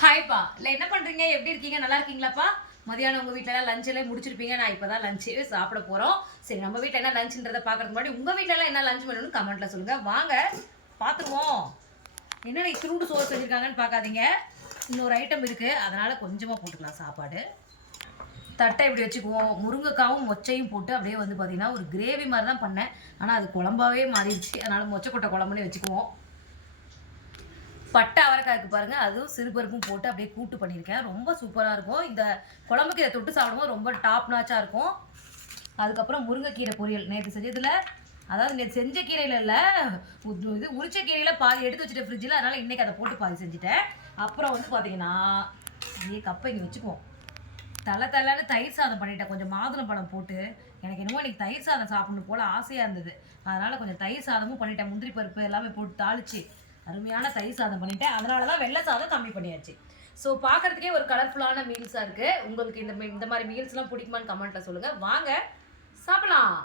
ஹாய்ப்பா. இல்லை என்ன பண்ணுறீங்க? எப்படி இருக்கீங்க? நல்லா இருக்கீங்களாப்பா? மதியானம் உங்கள் வீட்டிலலாம் லஞ்செல்லாம் முடிச்சிருப்பீங்க. நான் இப்போ தான் லஞ்சே சாப்பிட போகிறோம். சரி, நம்ம வீட்டில் என்ன லஞ்சுன்றதை பார்க்கறதுக்கு முன்னாடி உங்கள் வீட்டிலலாம் என்ன லஞ்ச் வேணும்னு கமெண்ட்டில் சொல்லுங்கள். வாங்க பார்த்துருவோம். என்னென்ன இத்தினூண்டு சோறு செஞ்சுருக்காங்கன்னு பார்க்காதீங்க. இன்னொரு ஐட்டம் இருக்குது, அதனால் கொஞ்சமாக போட்டுக்கலாம் சாப்பாடு. தட்டை இப்படி வச்சுக்குவோம். முருங்கைக்காவும் மொச்சையும் போட்டு அப்படியே வந்து பார்த்தீங்கன்னா ஒரு கிரேவி மாதிரி தான் பண்ணேன். ஆனால் அது குழம்பாவே மாறிடுச்சு. அதனால் மொச்சைக்கொட்டை குழம்புனே வச்சுக்குவோம். பட்டை அவரைக்காய்க்கு பாருங்கள், அதுவும் சிறுபருப்பும் போட்டு அப்படியே கூட்டு பண்ணியிருக்கேன். ரொம்ப சூப்பராக இருக்கும். இந்த குழம்புக்கு இதை தொட்டு சாப்பிடும்போது ரொம்ப டாப் நாச்சாக இருக்கும். அதுக்கப்புறம் முருங்கைக்கீரை பொரியல் நேற்று செஞ்சதில், அதாவது நேற்று செஞ்ச கீரையில் இல்லை, இது உரிச்ச கீரையில் பாதி எடுத்து வச்சுட்டேன் ஃப்ரிட்ஜில். அதனால் இன்றைக்கி அதை போட்டு பாதி செஞ்சுட்டேன். அப்புறம் வந்து பார்த்தீங்கன்னா அப்படியே கப்பை இங்கே வச்சுக்குவோம். தலைன்னு தயிர் சாதம் பண்ணிட்டேன். கொஞ்சம் மாதுளம் பழம் போட்டு, எனக்கு என்னமோ இன்றைக்கி தயிர் சாதம் சாப்பிடணும் போல் ஆசையாக இருந்தது. அதனால் கொஞ்சம் தயிர் சாதமும் பண்ணிட்டேன். முந்திரி பருப்பு எல்லாமே போட்டு தாளித்து அருமையான தயிர் சாதம் பண்ணிட்டேன். அதனால தான் வெள்ளை சாதம் கம்மி பண்ணியாச்சு. ஸோ பார்க்குறதுக்கே ஒரு கலர்ஃபுல்லான மீல்ஸாக இருக்குது. உங்களுக்கு இந்த மாதிரி மீல்ஸ்லாம் பிடிக்குமான்னு கமெண்ட்டில் சொல்லுங்கள். வாங்க சாப்பிடலாம்.